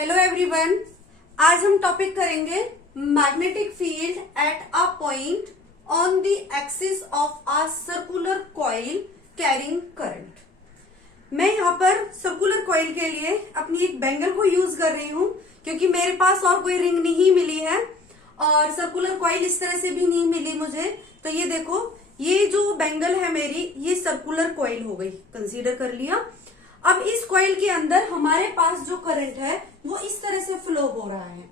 Hello everyone. आज हम topic करेंगे magnetic field at a point on the axis of a circular coil carrying current. मैं यहाँ पर सर्कुलर कॉइल के लिए अपनी एक बैंगल को यूज कर रही हूँ क्योंकि मेरे पास और कोई रिंग नहीं मिली है और सर्कुलर कॉइल इस तरह से भी नहीं मिली मुझे। तो ये देखो, ये जो बैंगल है मेरी, ये सर्कुलर कॉइल हो गई, कंसीडर कर लिया। अब इस कॉइल के अंदर हमारे पास जो करंट है वो इस तरह से फ्लो हो रहा है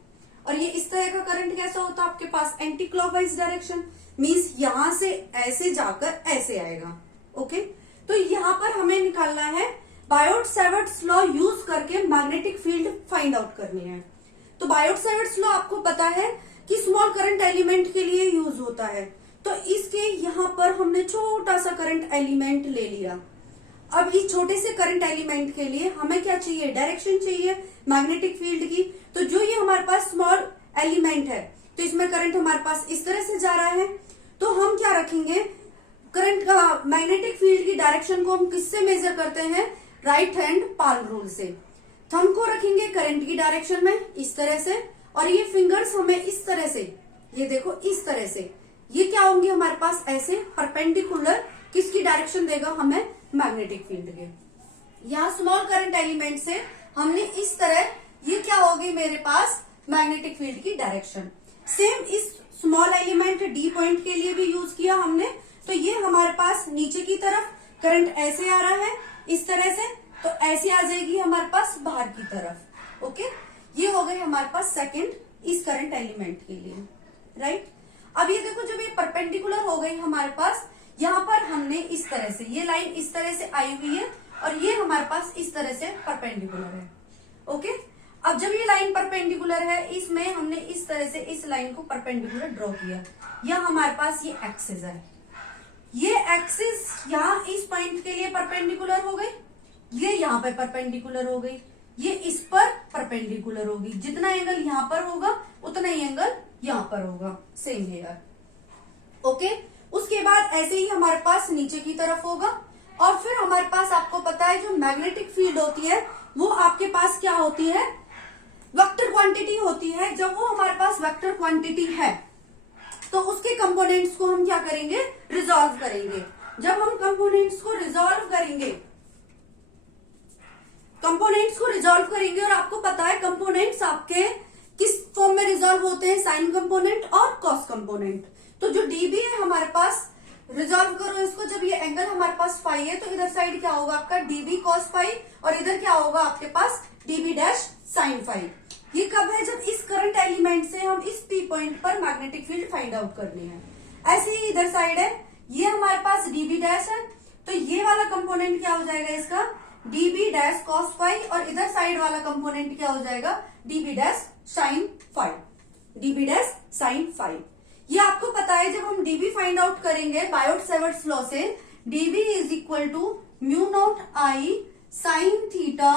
और ये इस तरह का करंट कैसा होता है आपके पास, एंटी क्लॉकवाइज डायरेक्शन, मींस यहां से ऐसे जाकर ऐसे आएगा। ओके, तो यहां पर हमें निकालना है बायोट-सैवर्ट्स लॉ यूज करके मैग्नेटिक फील्ड फाइंड आउट करनी है। तो बायोट-सैवर्ट्स लॉ आपको पता है कि स्मॉल करंट एलिमेंट के लिए यूज होता है। तो इसके यहां पर हमने छोटा सा करंट एलिमेंट ले लिया। अब इस छोटे से करंट एलिमेंट के लिए हमें क्या चाहिए, डायरेक्शन चाहिए मैग्नेटिक फील्ड की। तो जो ये हमारे पास स्मॉल एलिमेंट है तो इसमें करंट हमारे पास इस तरह से जा रहा है, तो हम क्या रखेंगे, करंट का मैग्नेटिक फील्ड की डायरेक्शन को हम किससे मेजर करते हैं, राइट हैंड पाल्म रूल से। थंब को रखेंगे करंट की डायरेक्शन में इस तरह से और ये फिंगर्स हमें इस तरह से, ये देखो इस तरह से, ये क्या होंगे हमारे पास ऐसे परपेंडिकुलर, किसकी डायरेक्शन देगा हमें, मैग्नेटिक फील्ड के। यहाँ स्मॉल करंट एलिमेंट से हमने इस तरह, ये क्या होगी मेरे पास, मैग्नेटिक फील्ड की डायरेक्शन। सेम इस स्मॉल एलिमेंट डी पॉइंट के लिए भी यूज किया हमने। तो ये हमारे पास नीचे की तरफ करंट ऐसे आ रहा है इस तरह से, तो ऐसे आ जाएगी हमारे पास बाहर की तरफ। ओके, ये हो गई हमारे पास सेकंड इस करंट एलिमेंट के लिए, राइट। अब ये देखो, जब ये परपेंडिकुलर हो गई हमारे पास, यहाँ पर हमने इस तरह से, ये लाइन इस तरह से आई हुई है और ये हमारे पास इस तरह से परपेंडिकुलर है। ओके, अब जब ये लाइन परपेंडिकुलर है, इसमें हमने इस तरह से इस लाइन को परपेंडिकुलर ड्रॉ किया। यह हमारे पास ये एक्सिस है, ये एक्सिस यहाँ इस पॉइंट के लिए परपेंडिकुलर हो गई, ये यहाँ पे परपेंडिकुलर हो गई, ये इस पर परपेंडिकुलर होगी। जितना एंगल यहाँ पर होगा उतना ही एंगल यहाँ पर होगा, सेम हेयर। ओके, उसके बाद ऐसे ही हमारे पास नीचे की तरफ होगा और फिर हमारे पास, आपको पता है जो मैग्नेटिक फील्ड होती है वो आपके पास क्या होती है, वेक्टर क्वांटिटी होती है। जब वो हमारे पास वेक्टर क्वांटिटी है तो उसके कंपोनेंट्स को हम क्या करेंगे, रिजॉल्व करेंगे। जब हम कंपोनेंट्स को रिजॉल्व करेंगे, और आपको पता है कंपोनेंट्स आपके किस फॉर्म में रिजॉल्व होते हैं, साइन कंपोनेंट और कॉस कंपोनेंट। तो जो डीबी है हमारे पास, रिजॉल्व करो इसको, जब ये एंगल हमारे पास फाई है तो इधर साइड क्या होगा आपका, डीबी कॉस फाई, और इधर क्या होगा आपके पास, डीबी डैश साइन फाई। ये कब है, जब इस करंट एलिमेंट से हम इस पी पॉइंट पर मैग्नेटिक फील्ड फाइंड आउट करनी है। ऐसे ही इधर साइड है, ये हमारे पास डीबी डैश है, तो ये वाला कंपोनेंट क्या हो जाएगा इसका, डीबी डैश कॉस फाई, और इधर साइड वाला कंपोनेंट क्या हो जाएगा, DB dash sine phi, DB dash sine phi. ये आपको पता है, जब हम डीबी फाइंड आउट करेंगे बायोट-सैवर्ट्स लॉ से, DB is equal to mu naught I sine theta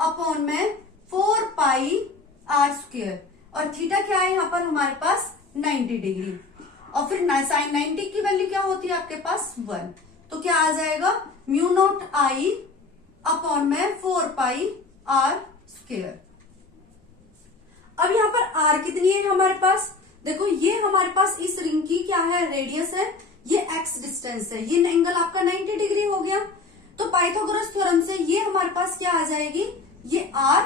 upon में 4 पाई आर स्क्वायर, और थीटा क्या है यहाँ पर हमारे पास 90 डिग्री, और फिर साइन 90 की वैल्यू क्या होती है आपके पास 1, तो क्या आ जाएगा म्यू नॉट आई अपॉन में 4 पाई आर स्क्वायर। अब यहाँ पर आर कितनी है हमारे पास, देखो ये हमारे पास इस रिंग की क्या है, रेडियस है, ये एक्स डिस्टेंस है, ये एंगल आपका 90 डिग्री हो गया। तो पाइथागोरस थ्योरम से ये हमारे पास क्या आ जाएगी, ये आर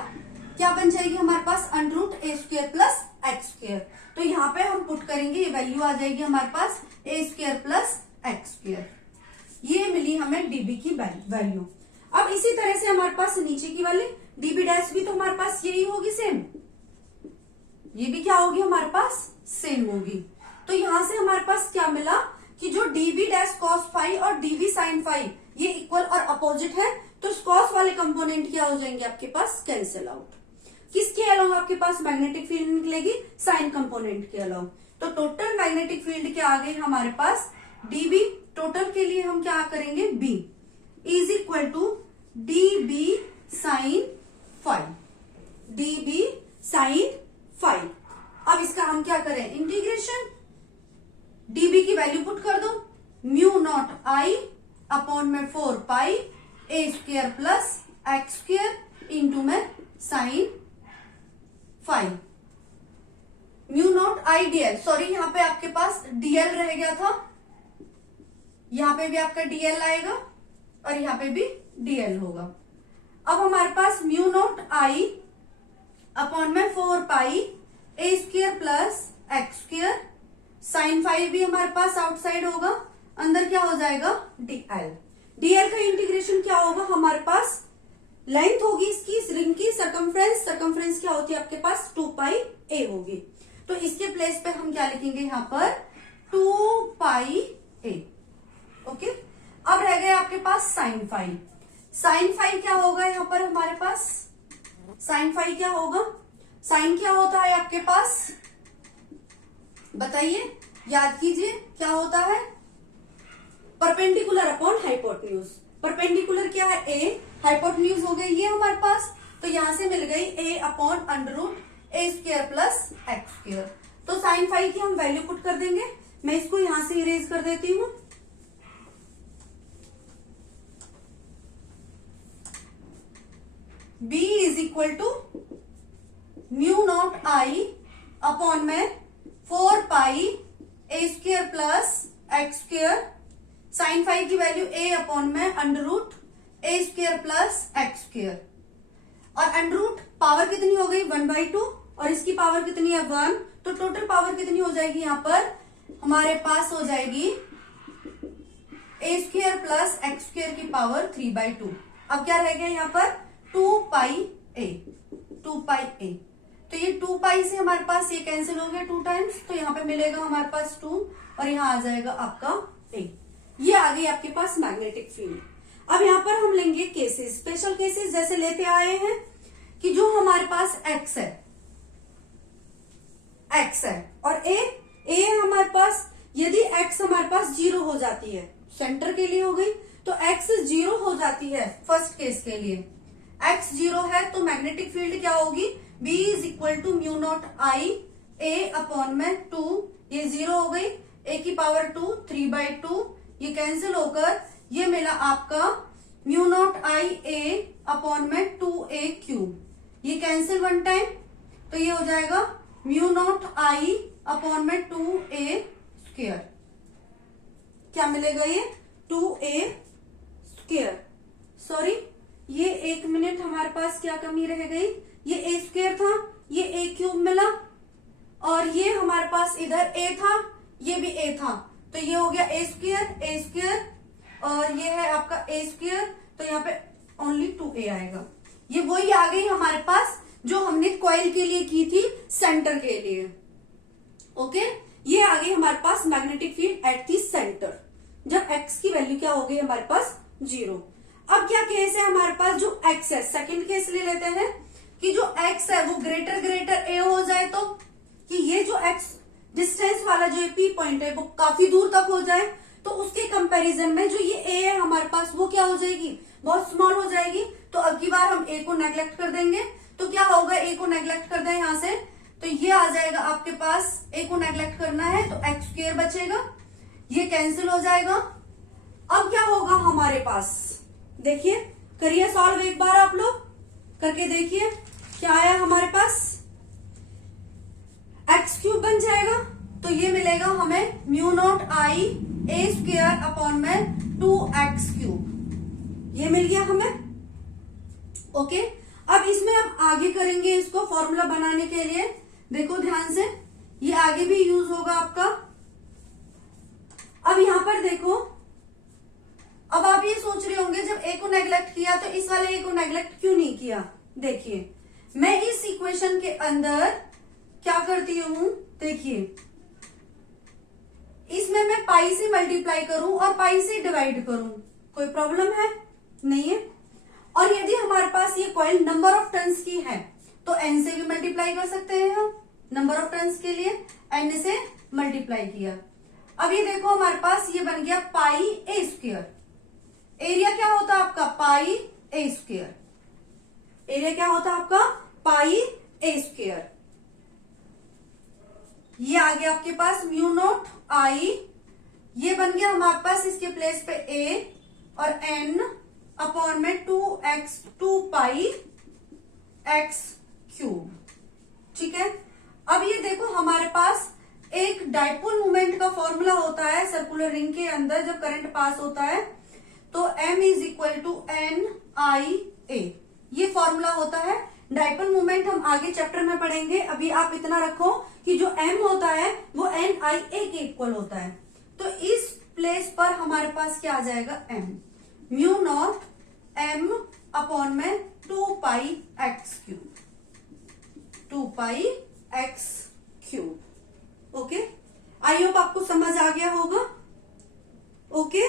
क्या बन जाएगी हमारे पास, under root a square plus x square. तो यहाँ पे हम पुट करेंगे, ये वैल्यू आ जाएगी हमारे पास ए स्क्वायर प्लस एक्स स्क्वायर। ये मिली हमें डीबी की वैल्यू। अब इसी तरह से हमारे पास नीचे की वाली डीबी डैश भी तो हमारे पास यही होगी सेम, ये भी क्या होगी हमारे पास सेम होगी। तो यहां से हमारे पास क्या मिला कि जो डीबी डैश कॉस फाई और डीबी साइन फाई ये इक्वल और अपोजिट है, तो कॉस वाले कंपोनेंट क्या हो जाएंगे आपके पास, कैंसिल आउट। किसके अलावा आपके पास मैग्नेटिक फील्ड निकलेगी, साइन कंपोनेंट के अलावा। तो टोटल मैग्नेटिक फील्ड क्या आ गई हमारे पास, डीबी, टोटल के लिए हम क्या करेंगे, b is equal to dB sine phi, dB sine phi. अब इसका हम क्या करें, इंटीग्रेशन, डीबी की वैल्यू पुट कर दो, म्यू नॉट आई अपॉन में 4 pi a square plus x square into में sine phi mu naught I dl, sorry यहाँ पे आपके पास डीएल रह गया था, यहाँ पे भी आपका डीएल आएगा और यहाँ पे भी डीएल होगा। अब हमारे पास म्यू नॉट आई अपॉन में 4 pi a square plus x square, sine phi भी हमारे पास आउटसाइड होगा, अंदर क्या हो जाएगा डीएल। डीएल का इंटीग्रेशन क्या होगा, हमारे पास लेंथ होगी इसकी रिंग की, सर्कमफ्रेंस, सर्कमफ्रेंस क्या होती है आपके पास 2 पाई ए होगी, तो इसके प्लेस पे हम क्या लिखेंगे यहाँ पर 2 पाई ए। ओके, अब रह गए आपके पास साइन फाइव। साइन फाइव क्या होगा यहाँ पर हमारे पास, साइन फाइव क्या होगा, साइन क्या होता है आपके पास बताइए, याद कीजिए क्या होता है, परपेंडिकुलर अपॉन हाइपोटेन्यूज। परपेंडिकुलर क्या है ए, हाइपोटेन्यूज हो गई ये हमारे पास, तो यहां से मिल गई ए upon under root a square plus x square. तो साइन फाइव की हम वैल्यू पुट कर देंगे, मैं इसको यहां से इरेज कर देती हूं। b is equal to mu naught I upon में 4 pi a square plus x square, sine phi की वैल्यू a अपॉन में under root a square plus x square, और अंडर रूट पावर कितनी हो गई 1/2 और इसकी पावर कितनी है 1, तो टोटल पावर कितनी हो जाएगी यहाँ पर हमारे पास हो जाएगी ए स्क्वायर प्लस एक्स स्क्वायर की पावर 3/2। अब क्या रह गया यहाँ पर 2 पाई ए, 2 पाई ए, तो ये 2 पाई से हमारे पास ये कैंसिल हो गया 2 टाइम्स, तो यहाँ पे मिलेगा हमारे पास 2 और यहाँ आ जाएगा आपका ए। ये आ गई आपके पास मैग्नेटिक फील्ड। अब यहाँ पर हम लेंगे केसेस, स्पेशल केसेस जैसे लेते आए हैं कि जो हमारे पास एक्स है, एक्स है और ए है हमारे पास, यदि एक्स हमारे पास 0 हो जाती है, सेंटर के लिए हो गई, तो एक्स 0 हो जाती है फर्स्ट केस के लिए, एक्स 0 है तो मैग्नेटिक फील्ड क्या होगी B is equal to mu naught I A upon में 2, ये 0 हो गई, a की पावर 2 3/2, ये कैंसिल होकर ये मिला आपका mu naught I A upon में 2a क्यूब, ये कैंसिल 1 टाइम, तो ये हो जाएगा म्यू नॉट आई अपॉन में 2a स्क्वायर, क्या मिलेगा ये 2a स्क्वायर, सॉरी ये 1 मिनट हमारे पास क्या कमी रह गई, ये a स्क्वायर था, ये a क्यूब मिला, और ये हमारे पास इधर a था, ये भी a था, तो ये हो गया a स्क्वायर, और ये है आपका a स्क्वायर, तो यहाँ पे ओनली 2a आएगा। ये वही आ गई हमारे पास जो हमने कॉइल के लिए की थी सेंटर के लिए। ओके, ये आ गई हमारे पास magnetic field at the centre, जब x की वैल्यू क्या हो गई हमारे पास 0। अब क्या केस है हमारे पास, जो x है, सेकंड केस ले लेते हैं कि जो x है वो ग्रेटर a हो जाए, तो कि ये जो x डिस्टेंस वाला जो P पॉइंट है वो काफी दूर तक हो जाए, तो उसके कंपैरिजन में जो ये a है हमारे पास वो क्या हो जाएगी, बहुत स्मॉल हो जाएगी, तो अब की बार हम a को नेग्लेक्ट कर देंगे, तो क्या होगा a को नेग्लेक्ट कर दें यहां से, तो ये आ जाएगा आपके पास, a को नेग्लेक्ट करना है तो एक्स स्क्वायर बचेगा, ये कैंसिल हो जाएगा। अब क्या होगा हमारे पास, देखिए करिए सॉल्व एक बार, आप लोग करके देखिए क्या आया हमारे पास, एक्स क्यूब बन जाएगा, तो ये मिलेगा हमें mu naught I A square upon में 2x क्यूब, ये मिल गया हमें। ओके, अब इसमें हम आगे करेंगे इसको फॉर्मूला बनाने के लिए, देखो ध्यान से, ये आगे भी यूज होगा आपका। अब यहां पर देखो, अब आप ये सोच रहे होंगे जब ए को नेग्लेक्ट किया तो इस वाले ए को नेग्लेक्ट क्यों नहीं किया, देखिए मैं इस इक्वेशन के अंदर क्या करती हूं, देखिए इसमें मैं पाई से मल्टीप्लाई करूं और पाई से डिवाइड करूं, कोई प्रॉब्लम है नहीं है। और यदि हमारे पास ये कॉइल नंबर ऑफ टर्न्स की है तो n से भी मल्टीप्लाई कर सकते हैं हम, नंबर ऑफ टर्न्स के लिए n से मल्टीप्लाई किया। अब ये देखो हमारे पास ये बन गया पाई ए स्क्वायर, एरिया क्या होता है आपका पाई ए स्क्वायर, एरिया क्या होता है आपका पाई ए स्क्वायर, ये आ गया आपके पास म्यू नॉट आई, ये बन गया हमारे पास इसके प्लेस पे a और n अपॉन में 2 पाई x क्यूब, ठीक है। अब ये देखो हमारे पास एक डाइपोल मोमेंट का फॉर्मूला होता है सर्कुलर रिंग के अंदर जब करंट पास होता है, तो m is equal to n I a, ये फॉर्मूला होता है। डाइपोल मोमेंट हम आगे चैप्टर में पढ़ेंगे, अभी आप इतना रखो कि जो m होता है वो एन आई ए के इक्वल होता है। तो इस प्लेस पर हमारे पास क्या आ जाएगा, m mu naught m upon में 2 pi x cube, 2 pi x cube. Okay, I hope आपको समझ आ गया होगा। ओके,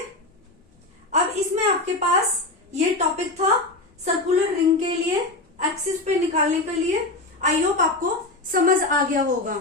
अब इसमें आपके पास ये टॉपिक था सर्कुलर रिंग के लिए एक्सिस पे निकालने के लिए। आई होप आपको समझ आ गया होगा।